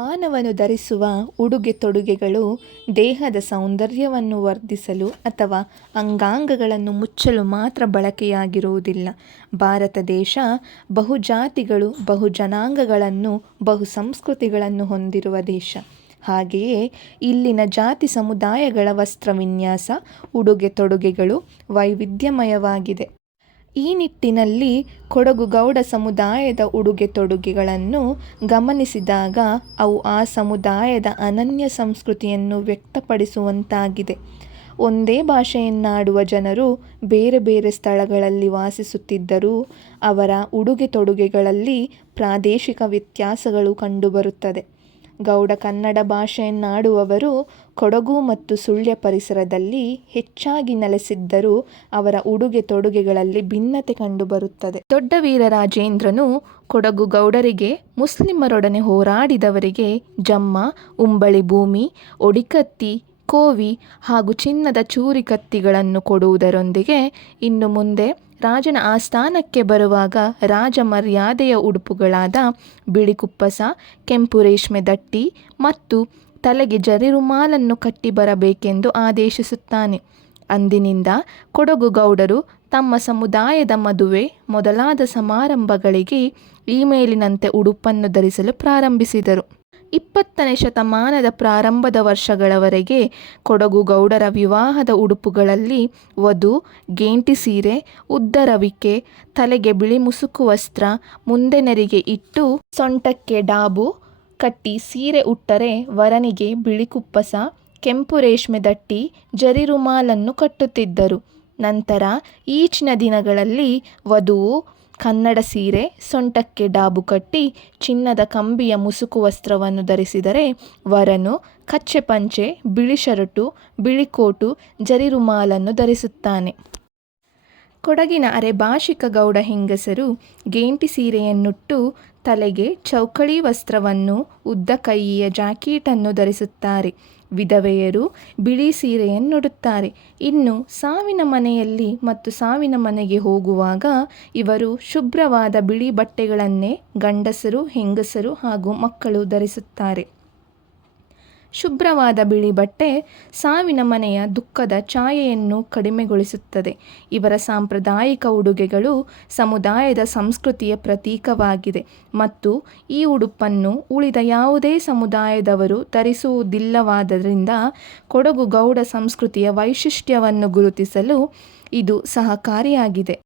ಮಾನವನು ಧರಿಸುವ ಉಡುಗೆ ತೊಡುಗೆಗಳು ದೇಹದ ಸೌಂದರ್ಯವನ್ನು ವರ್ಧಿಸಲು ಅಥವಾ ಅಂಗಾಂಗಗಳನ್ನು ಮುಚ್ಚಲು ಮಾತ್ರ ಬಳಕೆಯಾಗಿರುವುದಿಲ್ಲ. ಭಾರತ ದೇಶ ಬಹುಜಾತಿಗಳು, ಬಹುಜನಾಂಗಗಳನ್ನು, ಬಹುಸಂಸ್ಕೃತಿಗಳನ್ನು ಹೊಂದಿರುವ ದೇಶ. ಹಾಗೆಯೇ ಇಲ್ಲಿನ ಜಾತಿ ಸಮುದಾಯಗಳ ವಸ್ತ್ರವಿನ್ಯಾಸ, ಉಡುಗೆ ತೊಡುಗೆಗಳು ವೈವಿಧ್ಯಮಯವಾಗಿದೆ. ಈ ನಿಟ್ಟಿನಲ್ಲಿ ಕೊಡಗು ಗೌಡ ಸಮುದಾಯದ ಉಡುಗೆ ತೊಡುಗೆಗಳನ್ನು ಗಮನಿಸಿದಾಗ ಅವು ಆ ಸಮುದಾಯದ ಅನನ್ಯ ಸಂಸ್ಕೃತಿಯನ್ನು ವ್ಯಕ್ತಪಡಿಸುವಂತಾಗಿದೆ. ಒಂದೇ ಭಾಷೆಯನ್ನಾಡುವ ಜನರು ಬೇರೆ ಬೇರೆ ಸ್ಥಳಗಳಲ್ಲಿ ವಾಸಿಸುತ್ತಿದ್ದರೂ ಅವರ ಉಡುಗೆ ತೊಡುಗೆಗಳಲ್ಲಿ ಪ್ರಾದೇಶಿಕ ವ್ಯತ್ಯಾಸಗಳು ಕಂಡುಬರುತ್ತದೆ. ಗೌಡ ಕನ್ನಡ ಭಾಷೆಯನ್ನಾಡುವವರು ಕೊಡಗು ಮತ್ತು ಸುಳ್ಯ ಪರಿಸರದಲ್ಲಿ ಹೆಚ್ಚಾಗಿ ನೆಲೆಸಿದ್ದರೂ ಅವರ ಉಡುಗೆ ತೊಡುಗೆಗಳಲ್ಲಿ ಭಿನ್ನತೆ ಕಂಡುಬರುತ್ತದೆ. ದೊಡ್ಡ ವೀರರಾಜೇಂದ್ರನು ಕೊಡಗು ಗೌಡರಿಗೆ ಮುಸ್ಲಿಮರೊಡನೆ ಹೋರಾಡಿದವರಿಗೆ ಜಮ್ಮ, ಉಂಬಳಿ ಭೂಮಿ, ಒಡಿಕತ್ತಿ, ಕೋವಿ ಹಾಗೂ ಚಿನ್ನದ ಚೂರಿಕತ್ತಿಗಳನ್ನು ಕೊಡುವುದರೊಂದಿಗೆ ಇನ್ನು ಮುಂದೆ ರಾಜನ ಆಸ್ಥಾನಕ್ಕೆ ಬರುವಾಗ ರಾಜ ಮರ್ಯಾದೆಯ ಉಡುಪುಗಳಾದ ಬಿಳಿ ಕುಪ್ಪಸ, ಕೆಂಪು ರೇಷ್ಮೆ ದಟ್ಟಿ ಮತ್ತು ತಲೆಗೆ ಜರಿರುಮಾಲನ್ನು ಕಟ್ಟಿ ಬರಬೇಕೆಂದು ಆದೇಶಿಸುತ್ತಾನೆ. ಅಂದಿನಿಂದ ಕೊಡಗು ಗೌಡರು ತಮ್ಮ ಸಮುದಾಯದ ಮದುವೆ ಮೊದಲಾದ ಸಮಾರಂಭಗಳಿಗೆ ಈ ಮೇಲಿನಂತೆ ಉಡುಪನ್ನು ಧರಿಸಲು ಪ್ರಾರಂಭಿಸಿದರು. 20ನೇ ಶತಮಾನದ ಪ್ರಾರಂಭದ ವರ್ಷಗಳವರೆಗೆ ಕೊಡಗು ಗೌಡರ ವಿವಾಹದ ಉಡುಪುಗಳಲ್ಲಿ ವಧು ಗೇಂಟಿ ಸೀರೆ, ಉದ್ದ ರವಿಕೆ, ತಲೆಗೆ ಬಿಳಿ ಮುಸುಕು ವಸ್ತ್ರ, ಮುಂದೆ ನೆರಿಗೆ ಇಟ್ಟು ಸೊಂಟಕ್ಕೆ ಡಾಬು ಕಟ್ಟಿ ಸೀರೆ ಉಟ್ಟರೆ ವರನಿಗೆ ಬಿಳಿ ಕುಪ್ಪಸ, ಕೆಂಪು ರೇಷ್ಮೆ ದಟ್ಟಿ, ಜರಿರುಮಾಲನ್ನು ಕಟ್ಟುತ್ತಿದ್ದರು. ನಂತರ ಈಚಿನ ದಿನಗಳಲ್ಲಿ ವಧುವು ಕನ್ನಡ ಸೀರೆ, ಸೊಂಟಕ್ಕೆ ಡಾಬು ಕಟ್ಟಿ ಚಿನ್ನದ ಕಂಬಿಯ ಮುಸುಕು ವಸ್ತ್ರವನ್ನು ಧರಿಸಿದರೆ ವರನು ಕಚ್ಚೆ ಪಂಚೆ, ಬಿಳಿ ಶರಟು, ಬಿಳಿ ಕೋಟು, ಜರಿರುಮಾಲನ್ನು ಧರಿಸುತ್ತಾನೆ. ಕೊಡಗಿನ ಅರೆಭಾಷಿಕ ಗೌಡ ಹೆಂಗಸರು ಗೇಂಟಿ ಸೀರೆಯನ್ನುಟ್ಟು ತಲೆಗೆ ಚೌಕಳಿ ವಸ್ತ್ರವನ್ನು, ಉದ್ದ ಕೈಯಿಯ ಜಾಕೀಟನ್ನು ಧರಿಸುತ್ತಾರೆ. ವಿಧವೆಯರು ಬಿಳಿ ಸೀರೆಯನ್ನುಡುತ್ತಾರೆ. ಇನ್ನು ಸಾವಿನ ಮನೆಯಲ್ಲಿ ಮತ್ತು ಸಾವಿನ ಮನೆಗೆ ಹೋಗುವಾಗ ಇವರು ಶುಭ್ರವಾದ ಬಿಳಿ ಬಟ್ಟೆಗಳನ್ನೇ ಗಂಡಸರು, ಹೆಂಗಸರು ಹಾಗೂ ಮಕ್ಕಳು ಧರಿಸುತ್ತಾರೆ. ಶುಭ್ರವಾದ ಬಿಳಿ ಬಟ್ಟೆ ಸಾವಿನ ಮನೆಯ ದುಃಖದ ಛಾಯೆಯನ್ನು ಕಡಿಮೆಗೊಳಿಸುತ್ತದೆ. ಇವರ ಸಾಂಪ್ರದಾಯಿಕ ಉಡುಗೆಗಳು ಸಮುದಾಯದ ಸಂಸ್ಕೃತಿಯ ಪ್ರತೀಕವಾಗಿದೆ ಮತ್ತು ಈ ಉಡುಪನ್ನು ಉಳಿದ ಯಾವುದೇ ಸಮುದಾಯದವರು ಧರಿಸುವುದಿಲ್ಲವಾದ್ದರಿಂದ ಕೊಡಗು ಗೌಡ ಸಂಸ್ಕೃತಿಯ ವೈಶಿಷ್ಟ್ಯವನ್ನು ಗುರುತಿಸಲು ಇದು ಸಹಕಾರಿಯಾಗಿದೆ.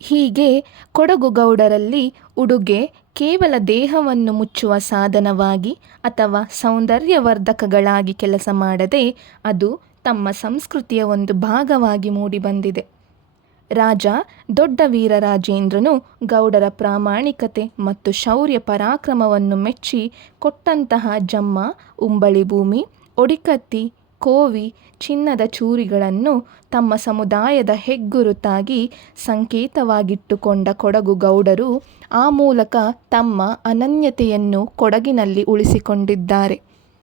ಹೀಗೆ ಕೊಡಗು ಗೌಡರಲ್ಲಿ ಉಡುಗೆ ಕೇವಲ ದೇಹವನ್ನು ಮುಚ್ಚುವ ಸಾಧನವಾಗಿ ಅಥವಾ ಸೌಂದರ್ಯವರ್ಧಕಗಳಾಗಿ ಕೆಲಸ ಮಾಡದೆ ಅದು ತಮ್ಮ ಸಂಸ್ಕೃತಿಯ ಒಂದು ಭಾಗವಾಗಿ ಮೂಡಿಬಂದಿದೆ. ರಾಜ ದೊಡ್ಡ ವೀರರಾಜೇಂದ್ರನು ಗೌಡರ ಪ್ರಾಮಾಣಿಕತೆ ಮತ್ತು ಶೌರ್ಯ ಪರಾಕ್ರಮವನ್ನು ಮೆಚ್ಚಿ ಕೊಟ್ಟಂತಹ ಜಮ್ಮ, ಉಂಬಳಿ ಭೂಮಿ, ಒಡಿಕತ್ತಿ, ಕೋವಿ, ಚಿನ್ನದ ಚೂರಿಗಳನ್ನು ತಮ್ಮ ಸಮುದಾಯದ ಹೆಗ್ಗುರುತಾಗಿ ಸಂಕೇತವಾಗಿಟ್ಟುಕೊಂಡ ಕೊಡಗು ಗೌಡರು ಆ ಮೂಲಕ ತಮ್ಮ ಅನನ್ಯತೆಯನ್ನು ಕೊಡಗಿನಲ್ಲಿ ಉಳಿಸಿಕೊಂಡಿದ್ದಾರೆ.